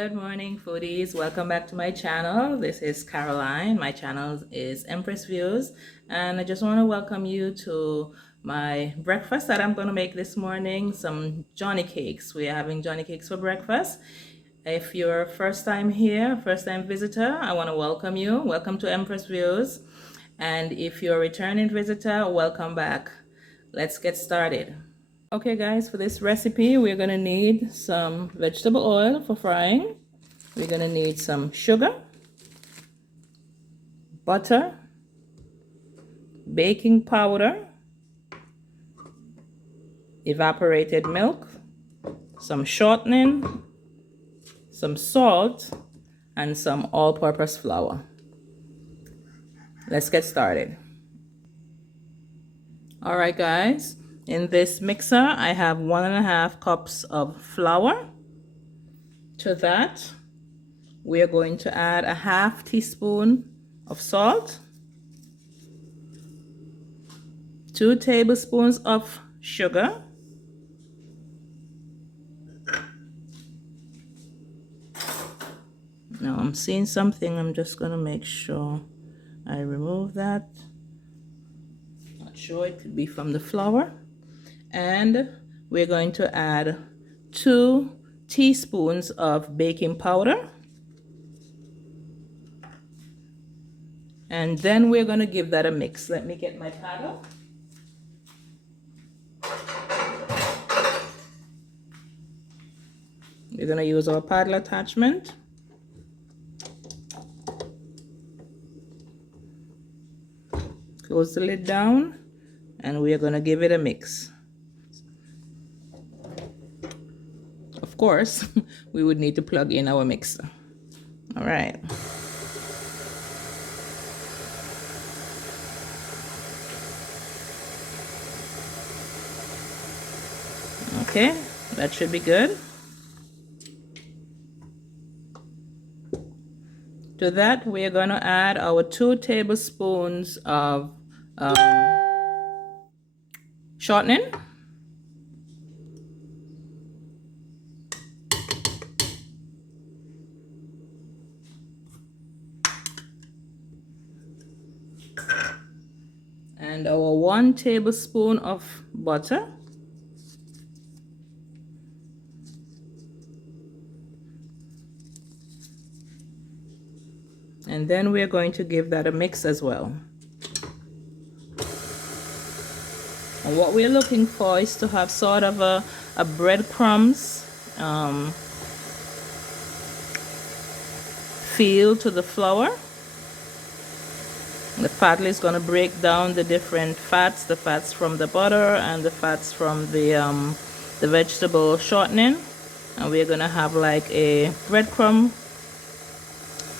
Good morning, foodies. Welcome back to my channel. This is Caroline. My channel is Empress Views, and I just want to welcome you to my breakfast that I'm going to make this morning. Some Johnny cakes. We are having Johnny cakes for breakfast. If you're first time here, first time visitor, I want to welcome you. Welcome to Empress Views. And if you're a returning visitor, welcome back. Let's get started. Okay guys, for this recipe we're going to need some vegetable oil for frying. We're going to need some sugar, butter, baking powder, evaporated milk, some shortening, some salt, and some all-purpose flour. Let's get started. Alright guys, in this mixer I have 1.5 cups of flour. To that we are going to add a 1/2 teaspoon of salt, 2 tablespoons of sugar, now I'm seeing something, I'm just going to make sure I remove that. Not sure, it could be from the flour. And we're going to add 2 teaspoons of baking powder. And then we're going to give that a mix. Let me get my paddle. We're going to use our paddle attachment. Close the lid down, and we are going to give it a mix. Of course, we would need to plug in our mixer. All right. Okay, that should be good. To that, we are going to add our 2 tablespoons of shortening. And our 1 tablespoon of butter. And then we're going to give that a mix as well. And what we're looking for is to have sort of a breadcrumbs feel to the flour. The paddle is going to break down the different fats, the fats from the butter and the fats from the vegetable shortening. And we're going to have like a breadcrumb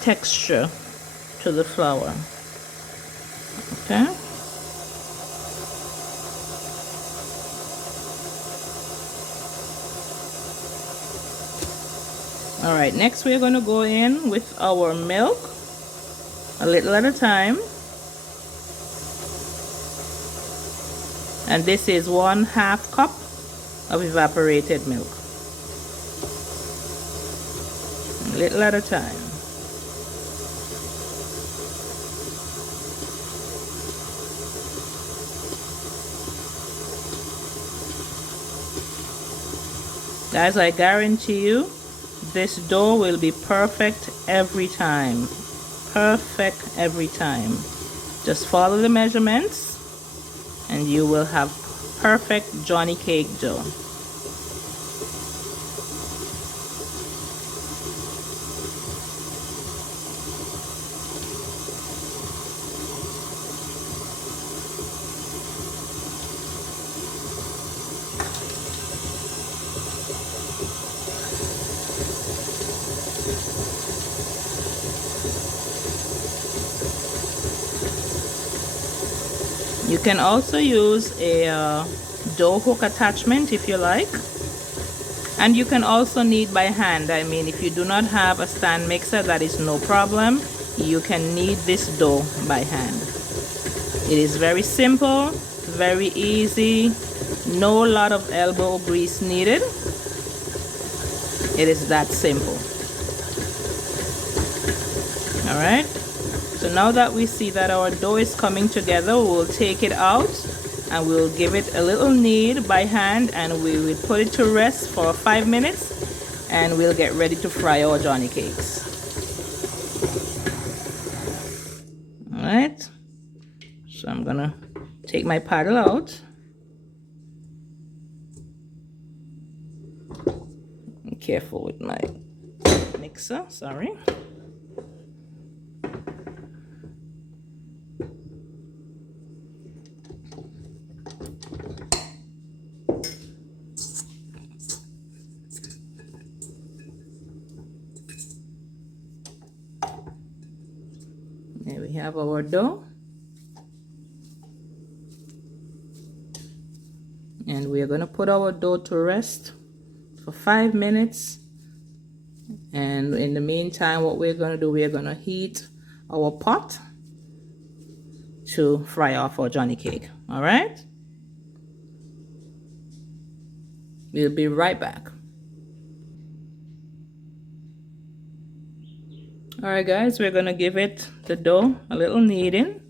texture to the flour. Okay. All right, next we're going to go in with our milk, a little at a time. And this is 1/2 cup of evaporated milk. A little at a time. Guys, I guarantee you this dough will be perfect every time. Perfect every time. Just follow the measurements and you will have perfect Johnny cake dough. You can also use a dough hook attachment if you like, and you can also knead by hand. I mean, if you do not have a stand mixer, that is no problem. You can knead this dough by hand. It is very simple, very easy, no lot of elbow grease needed. It is that simple. All right, so now that we see that our dough is coming together, we'll take it out and we'll give it a little knead by hand, and we will put it to rest for 5 minutes, and we'll get ready to fry our Johnny cakes. All right, so I'm gonna take my paddle out. Be careful with my mixer, sorry. There we have our dough. And we are going to put our dough to rest for 5 minutes. And in the meantime, what we're going to do, we are going to heat our pot to fry off our Johnny cake. All right? We'll be right back. All right, guys, we're going to give the dough a little kneading.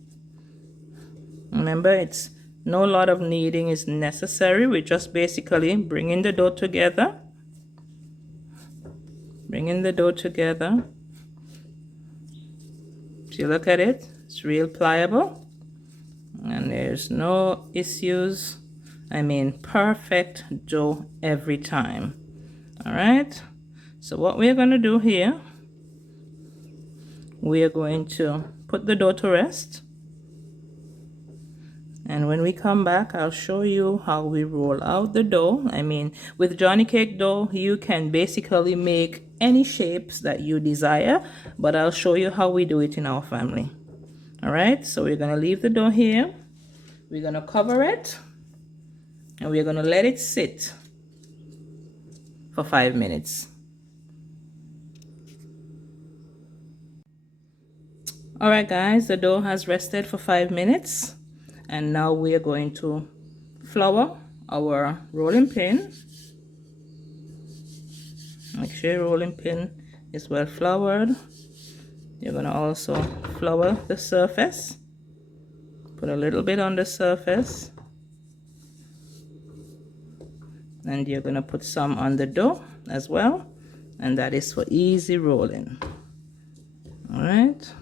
Remember, it's no lot of kneading is necessary. We're just basically bringing the dough together. Bringing the dough together. If you look at it, it's real pliable. And there's no issues. I mean, perfect dough every time. All right. So what we're going to do here, we are going to put the dough to rest. And when we come back, I'll show you how we roll out the dough. I mean, with Johnny cake dough, you can basically make any shapes that you desire, but I'll show you how we do it in our family. All right, so we're going to leave the dough here. We're going to cover it, and we're going to let it sit for 5 minutes. All right, guys, the dough has rested for 5 minutes. And now we are going to flour our rolling pin. Make sure your rolling pin is well floured. You're going to also flour the surface. Put a little bit on the surface. And you're going to put some on the dough as well. And that is for easy rolling. All right.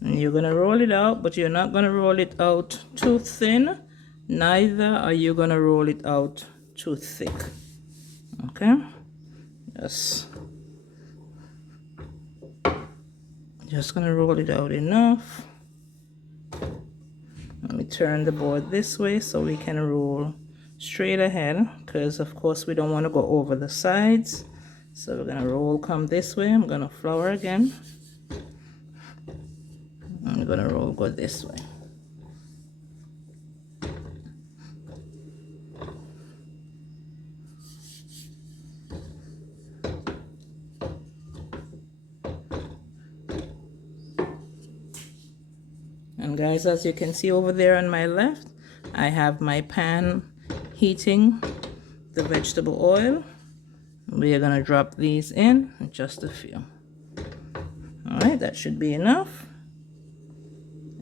And you're going to roll it out, but you're not going to roll it out too thin. Neither are you going to roll it out too thick. Okay? Just going to roll it out enough. Let me turn the board this way so we can roll straight ahead, because of course we don't want to go over the sides. So we're going to roll come this way. I'm going to flour again. I'm going to roll go this way. And guys, as you can see over there on my left, I have my pan heating the vegetable oil. We are going to drop these in just a few. All right, that should be enough.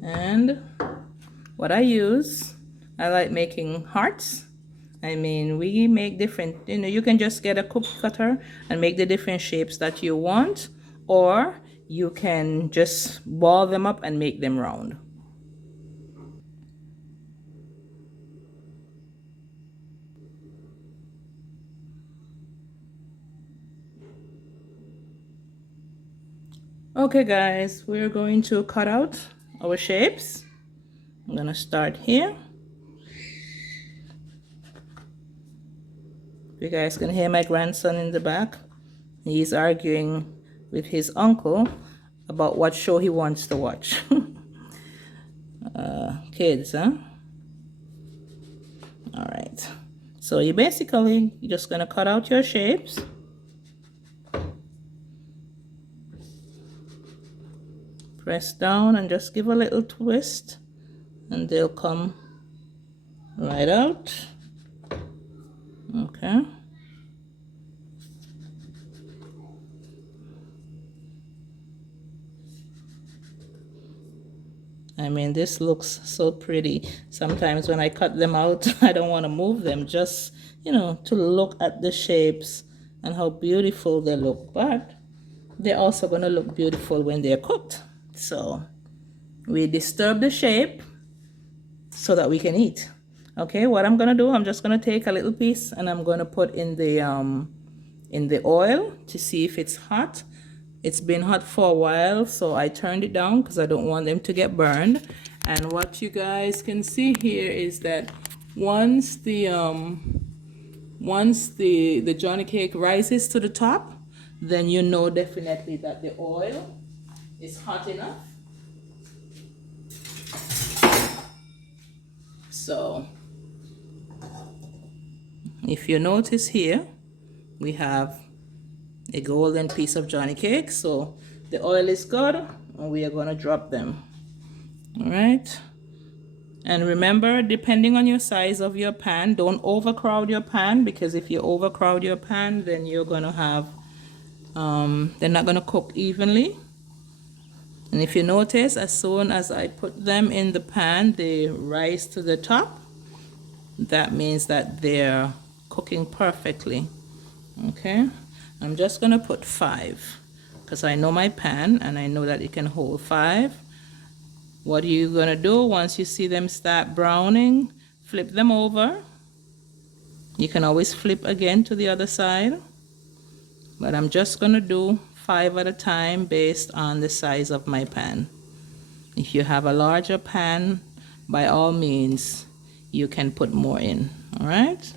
And what I use, I like making hearts. I mean, we make different, you can just get a cookie cutter and make the different shapes that you want, or you can just ball them up and make them round. Okay guys, we're going to cut out our shapes. I'm going to start here. You guys can hear my grandson in the back. He's arguing with his uncle about what show he wants to watch. Kids, huh? All right. So you're just going to cut out your shapes. Press down and just give a little twist, and they'll come right out. Okay. I mean, this looks so pretty. Sometimes when I cut them out, I don't want to move them, just, you know, to look at the shapes and how beautiful they look. But they're also going to look beautiful when they're cooked. So we disturb the shape so that we can eat. Okay, what I'm going to do, I'm just going to take a little piece and I'm going to put in the oil to see if it's hot. It's been hot for a while, so I turned it down because I don't want them to get burned. And what you guys can see here is that once the Johnny cake rises to the top, then you know definitely that the oil is hot enough. So if you notice here, we have a golden piece of Johnny cake. So the oil is good and we are going to drop them. All right. And remember, depending on your size of your pan, don't overcrowd your pan, because if you overcrowd your pan, then you're going to have, they're not going to cook evenly. And if you notice, as soon as I put them in the pan, they rise to the top. That means that they're cooking perfectly. Okay. I'm just going to put 5 because I know my pan and I know that it can hold 5. What are you going to do once you see them start browning? Flip them over. You can always flip again to the other side. But I'm just going to do 5 at a time based on the size of my pan. If you have a larger pan, by all means, you can put more in. All right?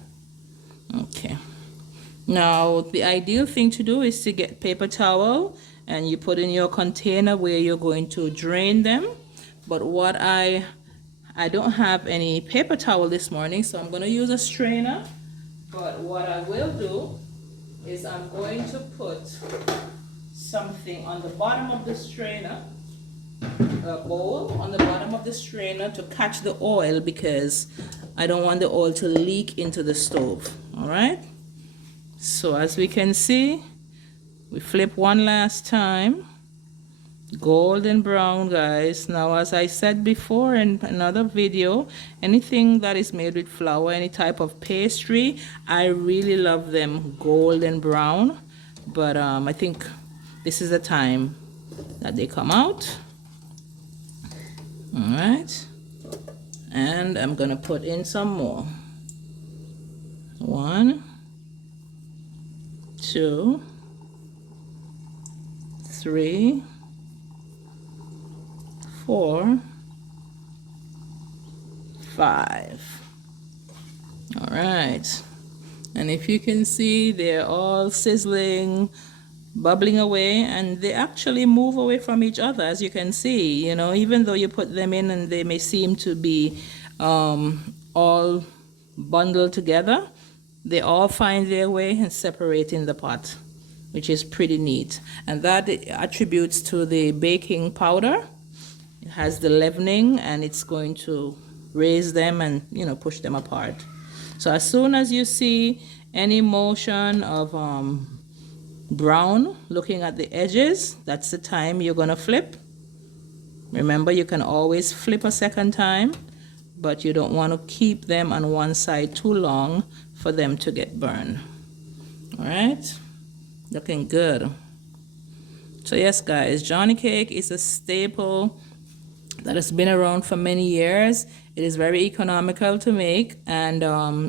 Okay. Now, the ideal thing to do is to get paper towel and you put in your container where you're going to drain them. But what I don't have any paper towel this morning, so I'm going to use a strainer. But what I will do is I'm going to put something on the bottom of the strainer, a bowl on the bottom of the strainer to catch the oil, because I don't want the oil to leak into the stove. All right? So as we can see, we flip one last time. Golden brown, guys. Now, as I said before in another video, anything that is made with flour, any type of pastry, I really love them golden brown. But I think this is the time that they come out. All right. And I'm gonna put in some more. 1, 2, 3, 4, 5. All right. And if you can see, they're all sizzling, bubbling away, and they actually move away from each other, as you can see. You know, even though you put them in and they may seem to be all bundled together, they all find their way and separate in the pot, which is pretty neat. And that attributes to the baking powder. It has the leavening and it's going to raise them and, you know, push them apart. So as soon as you see any motion of brown looking at the edges, that's the time you're gonna flip. Remember, you can always flip a second time, but you don't want to keep them on one side too long for them to get burned. All right, looking good. So yes, guys, Johnny cake is a staple that has been around for many years. It is very economical to make, and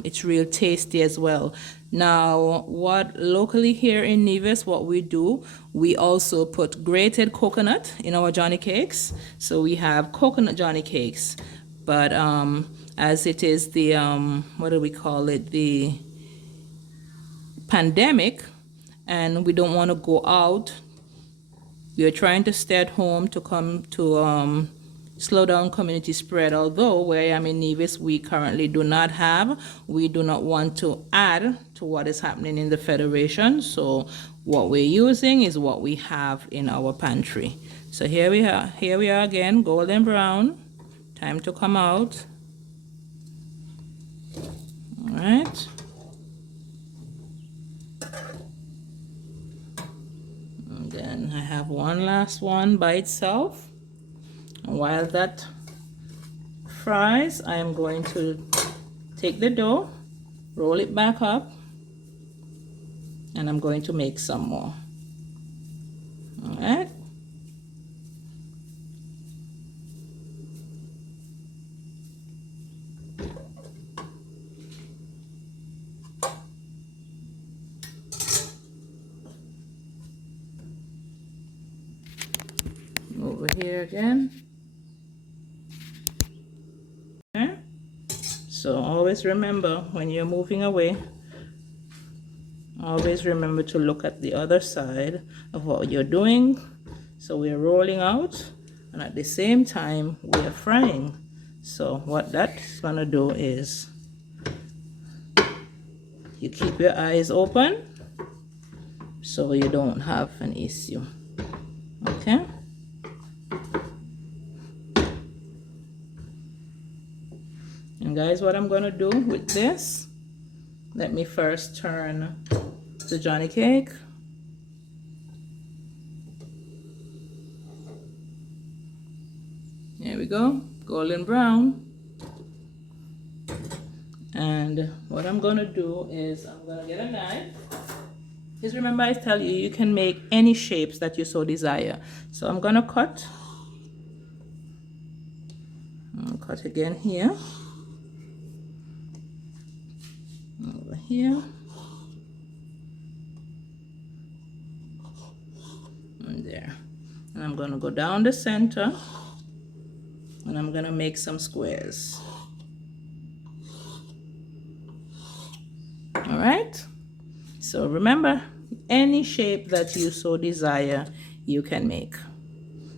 it's real tasty as well. Now, what locally here in Nevis, what we do, we also put grated coconut in our Johnny cakes. So we have coconut Johnny cakes, but as it is the what do we call it, the pandemic, and we don't want to go out, we are trying to stay at home to come to slow down community spread. Although where I am in Nevis, we currently do not have, we do not want to add to what is happening in the Federation. So what we're using is what we have in our pantry. So here we are again, golden brown, time to come out. All right. And then I have one last one by itself. While that fries, I am going to take the dough, roll it back up, and I'm going to make some more. All right. Over here again. Okay. So always remember when you're moving away, always remember to look at the other side of what you're doing. So we're rolling out, and at the same time we're frying. So what that's gonna do is you keep your eyes open so you don't have an issue. Okay. And guys, what I'm gonna do with this, let me first turn the Johnny cake. There we go, golden brown. And what I'm gonna do is I'm gonna get a knife. Just remember I tell you, you can make any shapes that you so desire. So I'm gonna cut. I'll cut again here. Over here. And there. And I'm gonna go down the center. And I'm gonna make some squares. All right. So remember, any shape that you so desire, you can make.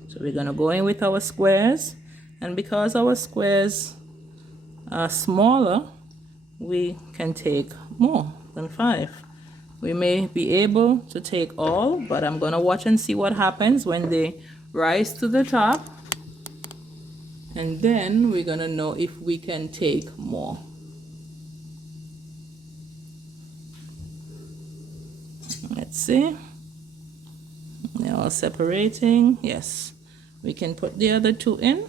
So we're gonna go in with our squares, and because our squares are smaller, we can take more than 5. We may be able to take all, but I'm gonna watch and see what happens when they rise to the top. And then we're gonna know if we can take more. Let's see. They're all separating. Yes. We can put the other 2 in.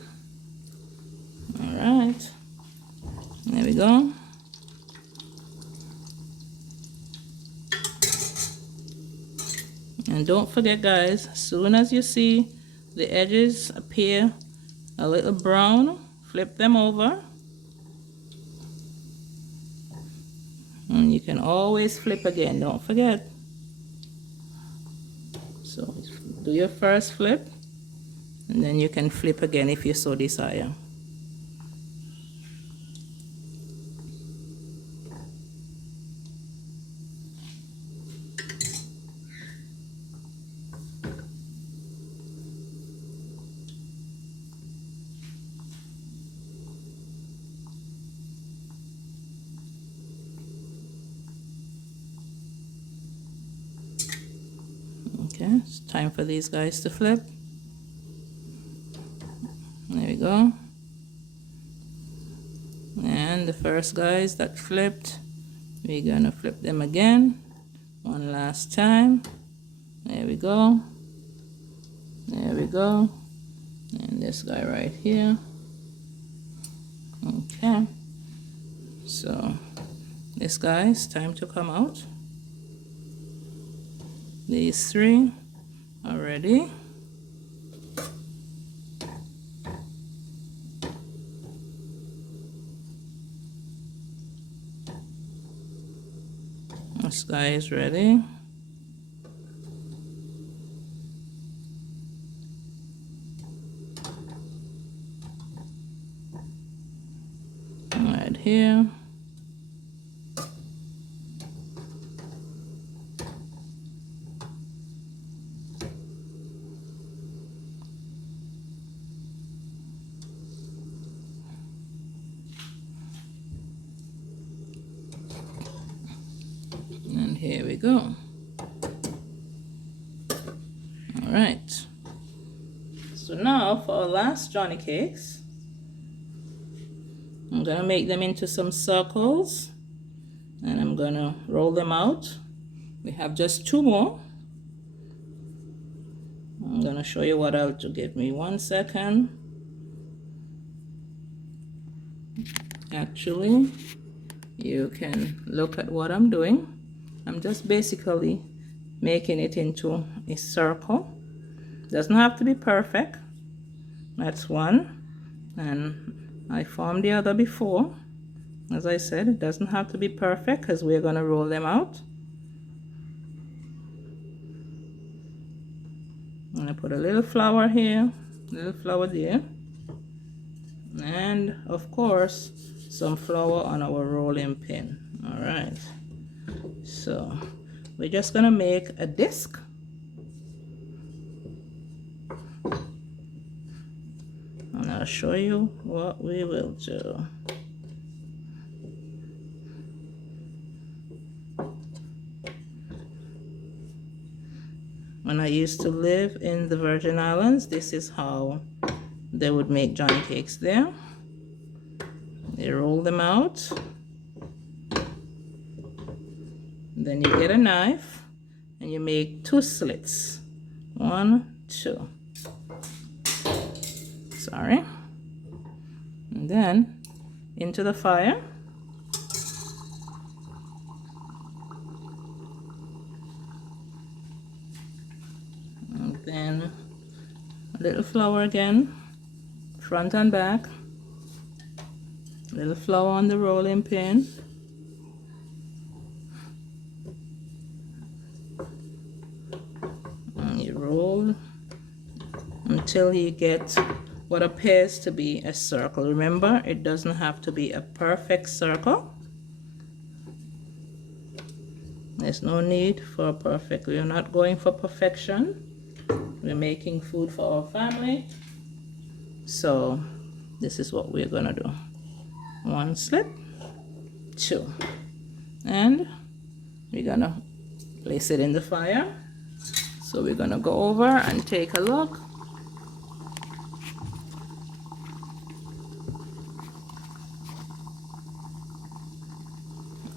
All right. There we go. And don't forget, guys, as soon as you see the edges appear a little brown, flip them over. And you can always flip again, don't forget. So do your first flip, and then you can flip again if you so desire. Okay, it's time for these guys to flip. There we go. And the first guys that flipped, we're gonna flip them again one last time. There we go. There we go. And this guy right here. Okay. So this guy's time to come out. These 3 are ready. This guy is ready. Right here. And here we go. All right. So now for our last Johnny cakes, I'm gonna make them into some circles, and I'm gonna roll them out. We have just 2 more. I'm gonna show you what I'll do. Give me 1 second. Actually, you can look at what I'm doing. I'm just basically making it into a circle. Doesn't have to be perfect. That's one. And I formed the other before. As I said, it doesn't have to be perfect because we're going to roll them out. I'm going to put a little flour here, a little flour there, and of course some flour on our rolling pin. All right, so we're just going to make a disc. And I'll show you what we will do. When I used to live in the Virgin Islands, this is how they would make Johnny cakes there. They roll them out. Then you get a knife and you make 2 slits. 1, 2. Sorry. And then into the fire. And then a little flour again, front and back. A little flour on the rolling pin. And you roll until you get what appears to be a circle. Remember, it doesn't have to be a perfect circle. There's no need for a perfect. We're not going for perfection. We're making food for our family. So this is what we're gonna do. 1 slit, 2. And we're gonna place it in the fire. So we're gonna go over and take a look.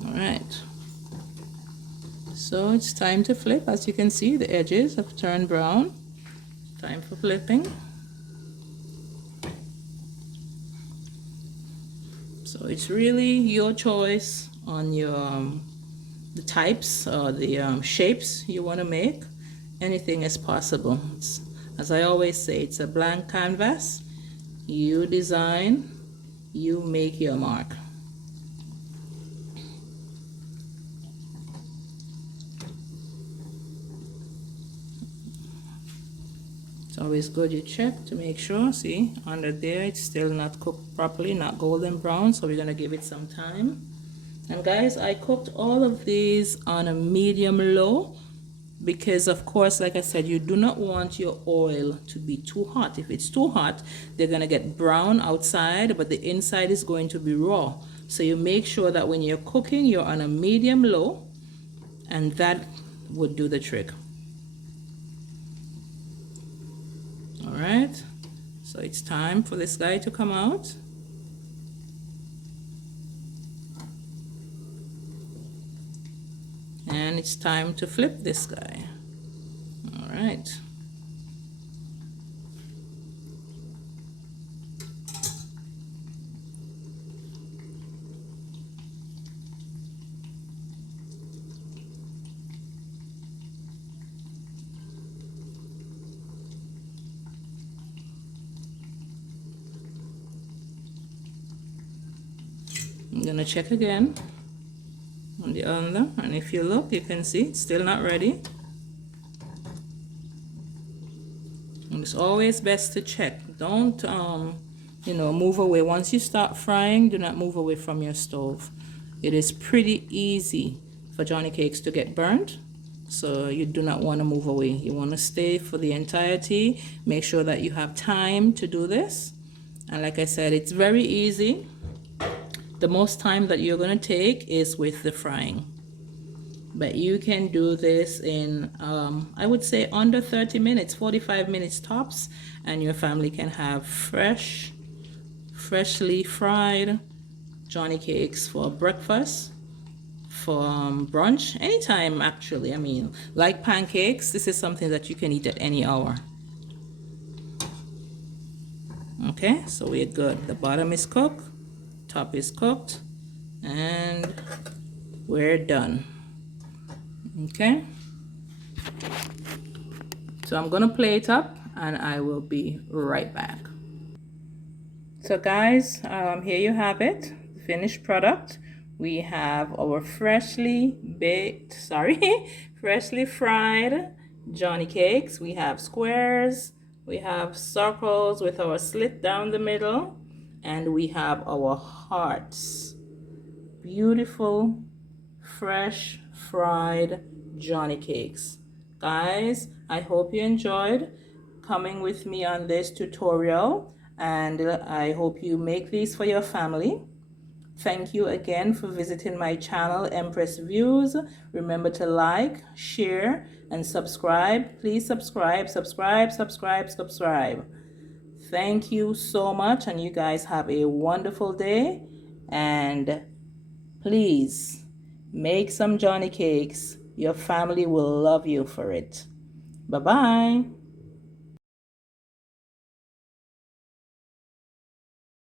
Alright, so it's time to flip. As you can see, the edges have turned brown. Time for flipping. So it's really your choice on your the types or the shapes you want to make. Anything is possible. As I always say, it's a blank canvas. You design, you make your mark. It's always good you check to make sure. See, under there it's still not cooked properly, not golden brown, so we're gonna give it some time. And guys, I cooked all of these on a medium low because of course, like I said, you do not want your oil to be too hot. If it's too hot, they're gonna get brown outside, but the inside is going to be raw. So you make sure that when you're cooking, you're on a medium low, and that would do the trick. All right, so it's time for this guy to come out. And it's time to flip this guy. All right. I'm gonna check again on the other, and if you look, you can see it's still not ready. And it's always best to check. Don't move away. Once you start frying, do not move away from your stove. It is pretty easy for Johnny cakes to get burnt, so you do not want to move away. You want to stay for the entirety. Make sure that you have time to do this, and like I said, it's very easy. The most time that you're going to take is with the frying, but you can do this in I would say under 30 minutes, 45 minutes tops, and your family can have freshly fried Johnny cakes for breakfast, for brunch, anytime actually. I mean, like pancakes, this is something that you can eat at any hour. Okay, so we're good. The bottom is cooked, top is cooked, and we're done. Okay, so I'm gonna plate up and I will be right back. So guys, here you have it, the finished product. We have our freshly fried Johnny cakes. We have squares, we have circles with our slit down the middle, and we have our hearts. Beautiful, fresh, fried Johnny cakes. Guys, I hope you enjoyed coming with me on this tutorial, and I hope you make these for your family. Thank you again for visiting my channel, Empress Views. Remember to like, share, and subscribe. Please subscribe. Thank you so much, and you guys have a wonderful day. And please make some Johnny cakes. Your family will love you for it. Bye-bye.